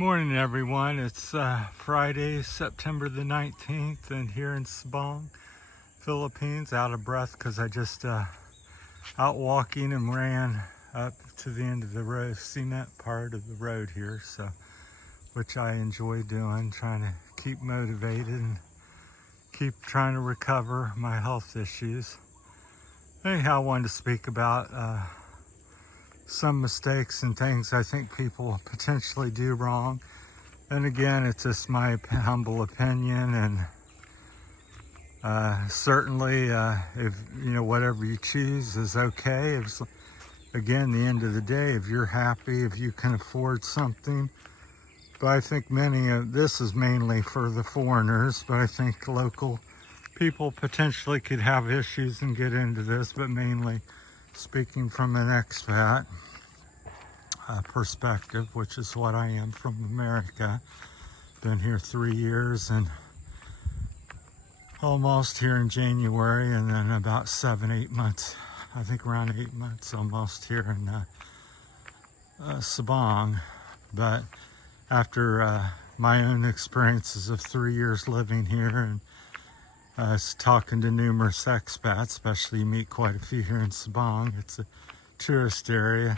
Morning everyone. It's Friday, September the 19th, and here in Sabang, Philippines, out of breath because I just out walking and ran up to the end of the road, cement part of the road here, so which I enjoy doing, trying to keep motivated and keep trying to recover my health issues. Anyhow, I wanted to speak about some mistakes and things I think people potentially do wrong. And again, it's just my humble opinion, and certainly if whatever you choose is okay. If, again, the end of the day, if you're happy, if you can afford something. But I think many of this is mainly for the foreigners, but I think local people potentially could have issues and get into this, but mainly speaking from an expat perspective, which is what I am from America. Been here 3 years and almost here in January, and then about 7-8 months, I think around 8 months almost here in Sabang. But after my own experiences of 3 years living here and talking to numerous expats, especially you meet quite a few here in Sabang. It's a tourist area.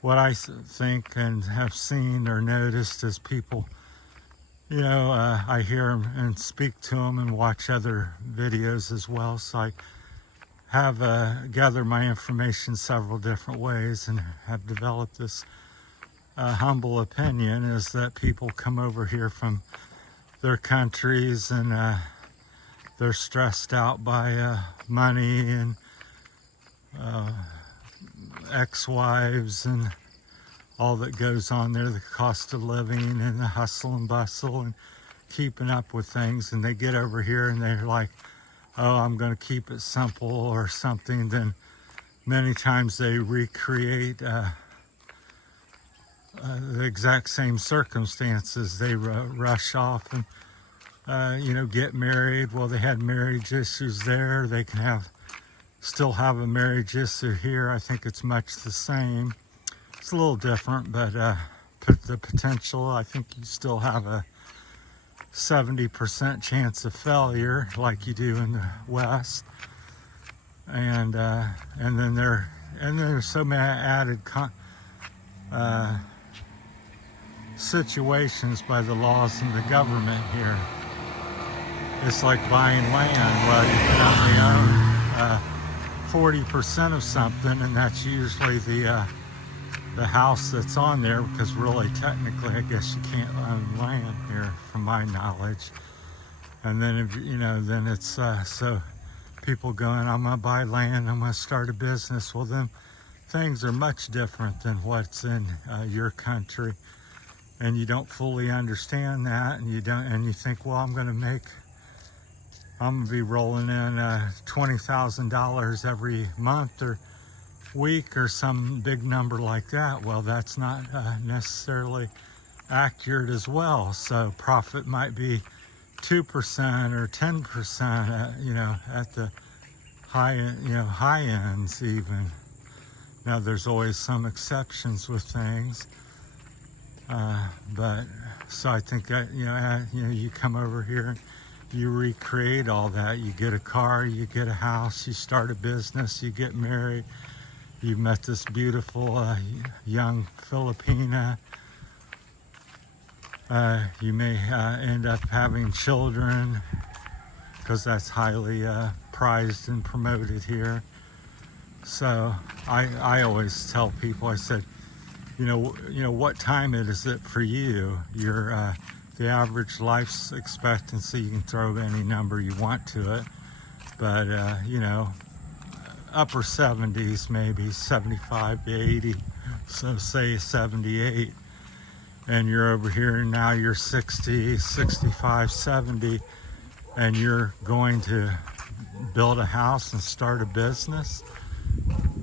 What I think and have seen or noticed is people, I hear them and speak to them and watch other videos as well. So I have gathered my information several different ways and have developed this humble opinion is that people come over here from their countries and they're stressed out by money and ex-wives and all that goes on there, the cost of living and the hustle and bustle and keeping up with things. And they get over here and they're like, oh, I'm going to keep it simple or something. Then many times they recreate the exact same circumstances. They rush off and get married. Well, they had marriage issues there. They can still have a marriage issue here. I think it's much the same. It's a little different, but the potential, I think you still have a 70% chance of failure like you do in the West. And then there's so many added situations by the laws and the government here. It's like buying land. Well, you can only own 40% of something, and that's usually the house that's on there, because really technically I guess you can't own land here from my knowledge. And then if then it's so people going, I'm gonna buy land, I'm gonna start a business. Well, then things are much different than what's in your country, and you don't fully understand that, and you think, well, I'm gonna be rolling in $20,000 every month or week or some big number like that. Well, that's not necessarily accurate as well. So profit might be 2% or 10%, at the high ends even. Now, there's always some exceptions with things, but so I think that you come over here and you recreate all that. You get a car, you get a house, you start a business, you get married. You met this beautiful young Filipina. You may end up having children because that's highly prized and promoted here. So I always tell people, I said, what time is it for you? The average life expectancy, you can throw any number you want to it, but upper 70s, maybe 75 to 80, so say 78, and you're over here and now you're 60, 65, 70, and you're going to build a house and start a business,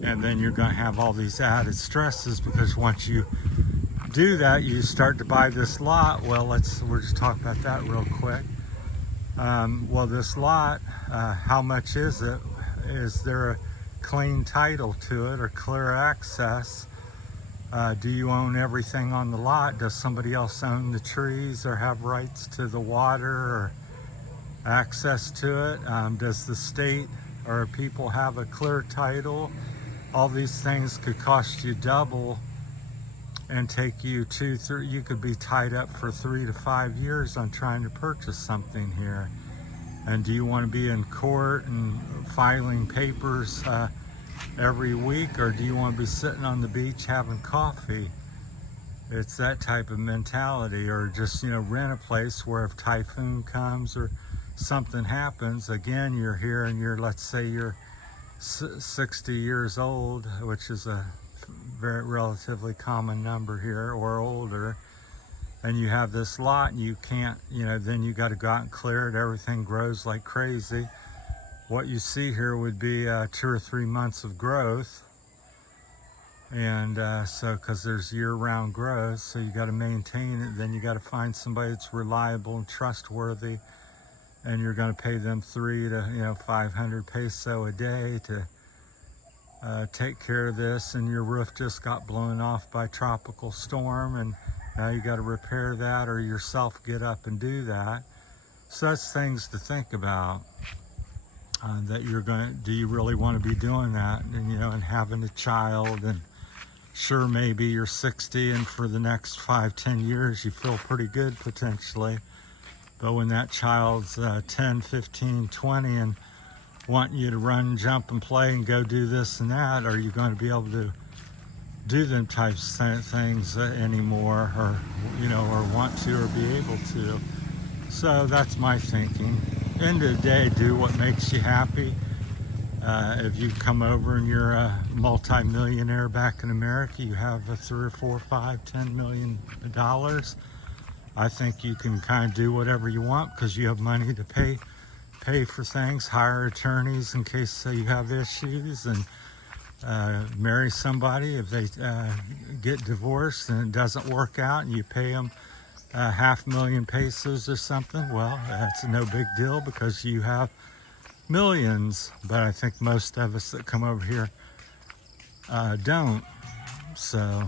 and then you're going to have all these added stresses, because once you do that, you start to buy this lot. Well, we'll just talk about that real quick. Well, this lot, how much is it? Is there a clean title to it or clear access? Do you own everything on the lot? Does somebody else own the trees or have rights to the water or access to it? Does the state or people have a clear title? All these things could cost you double and take you you could be tied up for 3 to 5 years on trying to purchase something here. And do you want to be in court and filing papers every week, or do you want to be sitting on the beach having coffee? It's that type of mentality. Or just, rent a place where if typhoon comes or something happens, again, you're here and let's say you're 60 years old, which is a very relatively common number here, or older, and you have this lot and you can't, then you got to go out and clear it. Everything grows like crazy. What you see here would be 2 or 3 months of growth, and so because there's year-round growth, so you got to maintain it. Then you got to find somebody that's reliable and trustworthy, and you're going to pay them 300 to 500 peso a day to take care of this. And your roof just got blown off by a tropical storm, and now you got to repair that or yourself get up and do that. So that's things to think about. That do you really want to be doing that? And and having a child, and sure, maybe you're 60 and for the next 5-10 years you feel pretty good potentially, but when that child's 10, 15, 20 and wanting you to run, jump and play and go do this and that, are you going to be able to do them types of things anymore, or or want to or be able to? So that's my thinking. End of the day, do what makes you happy. If you come over and you're a multi-millionaire back in America, you have a 3 or 4, 5, $10 million, I think you can kind of do whatever you want because you have money to pay for things, hire attorneys in case you have issues, and marry somebody. If they get divorced and it doesn't work out and you pay them 500,000 pesos or something, well, that's no big deal because you have millions. But I think most of us that come over here don't. So,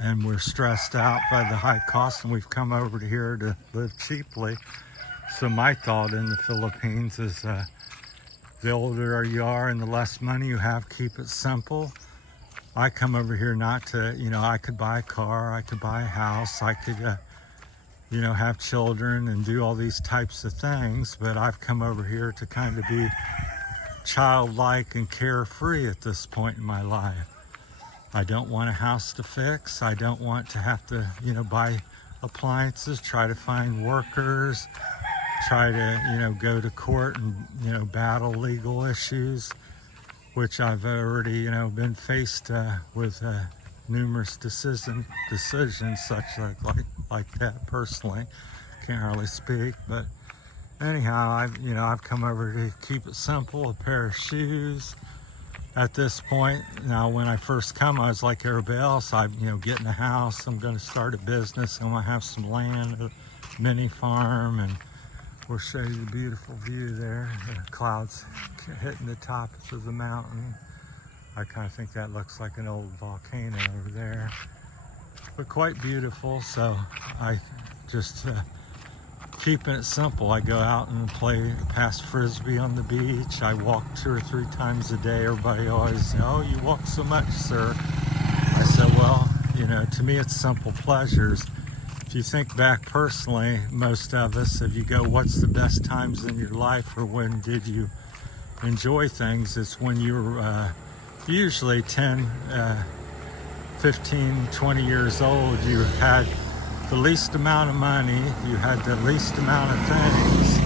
and we're stressed out by the high cost, and we've come over to here to live cheaply. So my thought in the Philippines is the older you are and the less money you have, keep it simple. I come over here not to, I could buy a car, I could buy a house, I could, have children and do all these types of things, but I've come over here to kind of be childlike and carefree at this point in my life. I don't want a house to fix. I don't want to have to, buy appliances, try to find workers, try to, go to court and, battle legal issues, which I've already, been faced with numerous decisions such like that personally. Can't hardly speak, but anyhow, I've come over to keep it simple. A pair of shoes. At this point, now when I first come, I was like everybody else. I'm, getting a house. I'm going to start a business. I'm going to have some land, a mini farm, and we'll show you the beautiful view there. The clouds hitting the tops of the mountain. I kind of think that looks like an old volcano over there, but quite beautiful. So I just keeping it simple. I go out and pass frisbee on the beach. I walk 2 or 3 times a day. Everybody always, "Oh, you walk so much, sir." I said, well, to me it's simple pleasures. If you think back personally, most of us, if you go, what's the best times in your life, or when did you enjoy things, it's when you were usually 10, 15, 20 years old. You had the least amount of money, you had the least amount of things,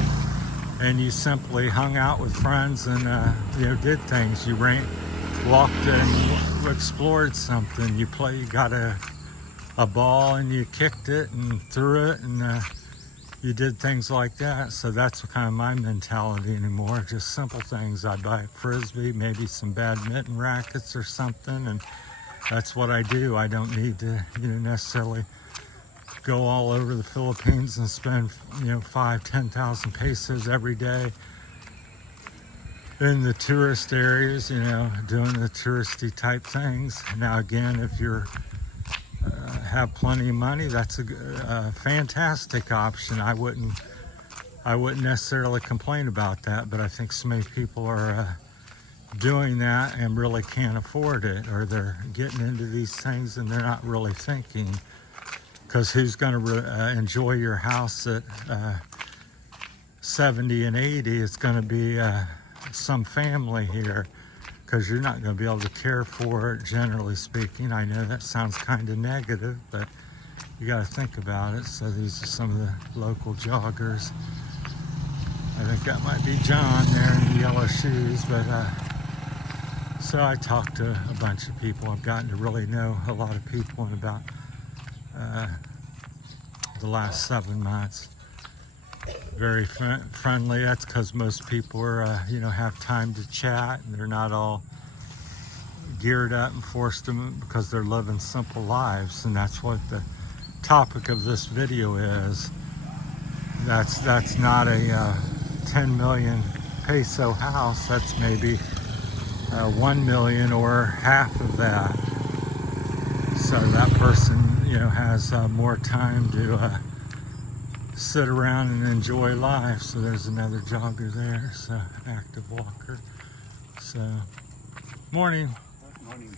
and you simply hung out with friends and did things. You walked and explored something. You got a ball and you kicked it and threw it, and you did things like that. So that's kind of my mentality anymore. Just simple things. I buy a frisbee, maybe some badminton rackets or something, and that's what I do. I don't need to necessarily go all over the Philippines and spend 5,000-10,000 pesos every day in the tourist areas, you know, doing the touristy type things. Now again, if you're have plenty of money, that's a fantastic option. I wouldn't necessarily complain about that, but I think so many people are doing that and really can't afford it, or they're getting into these things and they're not really thinking, because who's going to enjoy your house at 70 and 80? It's going to be some family here, because you're not going to be able to care for it, generally speaking. I know that sounds kind of negative, but you got to think about it. So these are some of the local joggers. I think that might be John there in the yellow shoes, but so I talked to a bunch of people. I've gotten to really know a lot of people in about the last 7 months. Very friendly. That's because most people are, you know, have time to chat, and they're not all geared up and forced to, because they're living simple lives. And that's what the topic of this video is. That's not a 10 million peso house. That's maybe 1 million or half of that. So that person, you know, has more time to sit around and enjoy life. So there's another jogger there, so active walker. So morning. Morning.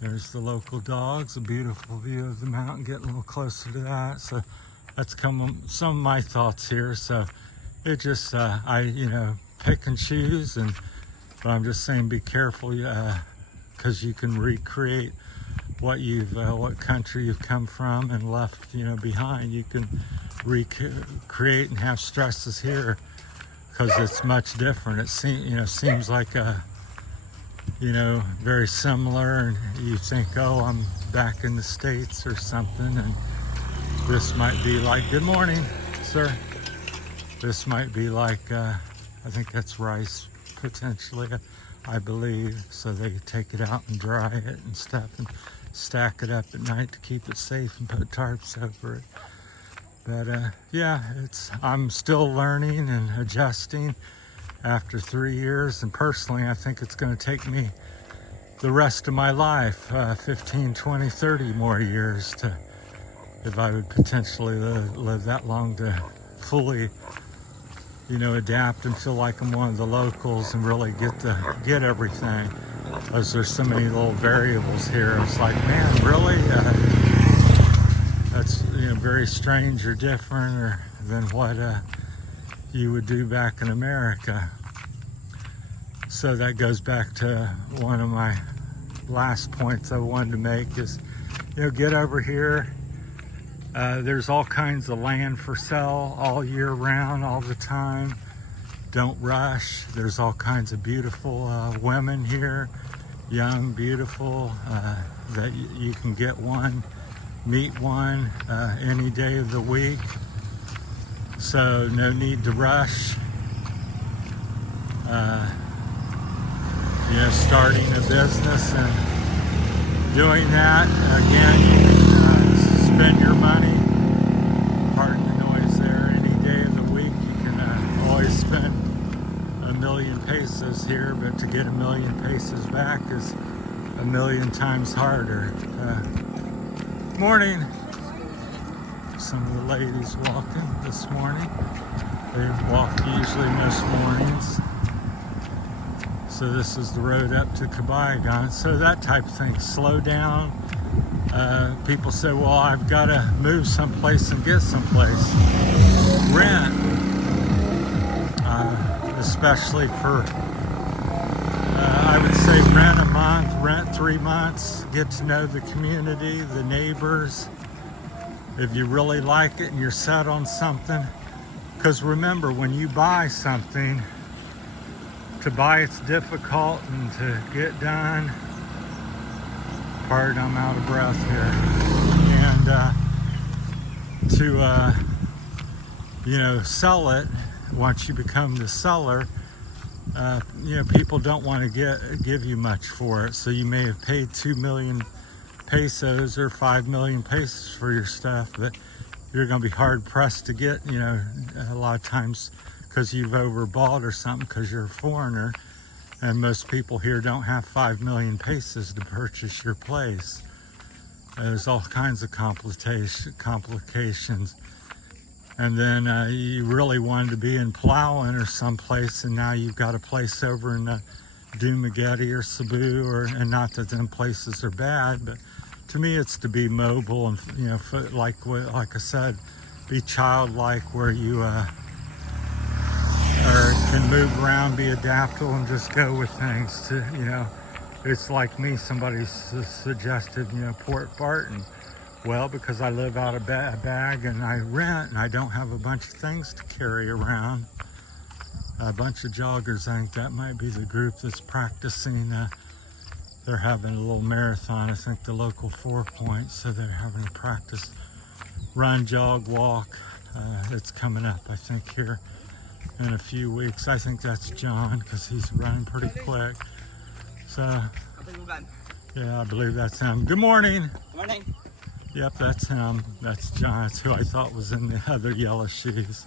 There's the local dogs, a beautiful view of the mountain, getting a little closer to that. So that's some of my thoughts here. So it just I, you know, pick and choose, and but I'm just saying be careful, because you can recreate what you've what country you've come from and left, you know, behind. You can recreate and have stresses here, because it's much different. It seems like you know, very similar, and you think, oh, I'm back in the States or something, and this might be like, good morning, sir. This might be like, I think that's rice, potentially, I believe. So they take it out and dry it and stuff, and stack it up at night to keep it safe and put tarps over it. But yeah, I'm still learning and adjusting after 3 years, and personally I think it's going to take me the rest of my life, 15, 20, 30 more years, to, if I would potentially live that long, to fully, you know, adapt and feel like I'm one of the locals and really get everything, because there's so many little variables here. It's like, man, really? That's, you know, very strange or different than what you would do back in America. So that goes back to one of my last points I wanted to make is, you know, get over here. There's all kinds of land for sale all year round, all the time. Don't rush. There's all kinds of beautiful women here, young, beautiful, that you can get one, meet one any day of the week. So no need to rush. You know, starting a business and doing that, again, you can spend your money, pardon the noise there, any day of the week. You can always spend 1 million pesos here, but to get 1 million pesos back is 1 million times harder. Morning. Some of the ladies walking this morning. They walk usually most mornings. So this is the road up to Cabayagan. So that type of thing. Slow down. People say, well, I've got to move someplace and get someplace. Rent. Especially for, I would say rent a month, rent 3 months, get to know the community, the neighbors. If you really like it and you're set on something. Because remember, when you buy something, to buy it's difficult, and to get done, pardon, I'm out of breath here, and to you know, sell it, once you become the seller, you know, people don't want to give you much for it. So you may have paid 2 million pesos or 5 million pesos for your stuff, but you're going to be hard pressed to get, you know, a lot of times, because you've overbought or something because you're a foreigner, and most people here don't have 5 million pesos to purchase your place. There's all kinds of complications. And then you really wanted to be in Palawan or someplace, and now you've got a place over in Dumaguete or Cebu, and not that them places are bad, but to me it's to be mobile and, you know, like I said, be childlike, where you can move around, be adaptable, and just go with things. To, you know, it's like me. Somebody suggested, you know, Port Barton. Well, because I live out of a bag and I rent, and I don't have a bunch of things to carry around. A bunch of joggers, I think that might be the group that's practicing. They're having a little marathon, I think the local 4 Points, so they're having a practice run, jog, walk. It's coming up, I think, here in a few weeks. I think that's John, because he's running pretty quick. So, yeah, I believe that's him. Good morning. Good morning. Yep, that's him. That's John. That's who I thought was in the other yellow shoes.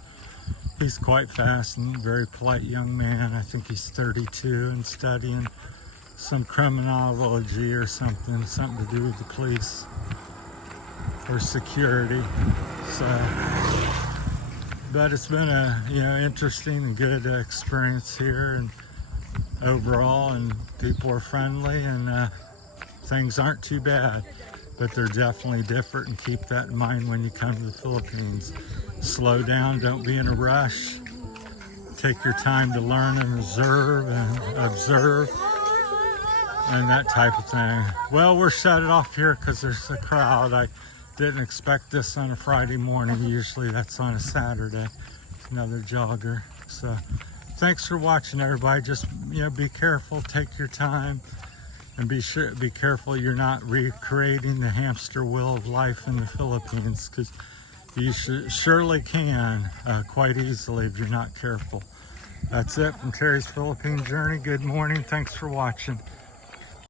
He's quite fast and very polite young man. I think he's 32 and studying some criminology or something to do with the police or security. So, but it's been a, you know, interesting and good experience here, and overall, and people are friendly, and things aren't too bad. But they're definitely different, and keep that in mind when you come to the Philippines. Slow down, don't be in a rush. Take your time to learn and observe and that type of thing. Well, we're shut it off here because there's a crowd. I didn't expect this on a Friday morning. Usually that's on a Saturday. Another jogger. So thanks for watching, everybody. Just, you know, be careful, take your time. And be careful you're not recreating the hamster wheel of life in the Philippines, because you surely can quite easily if you're not careful. That's it from Terry's Philippine Journey. Good morning. Thanks for watching.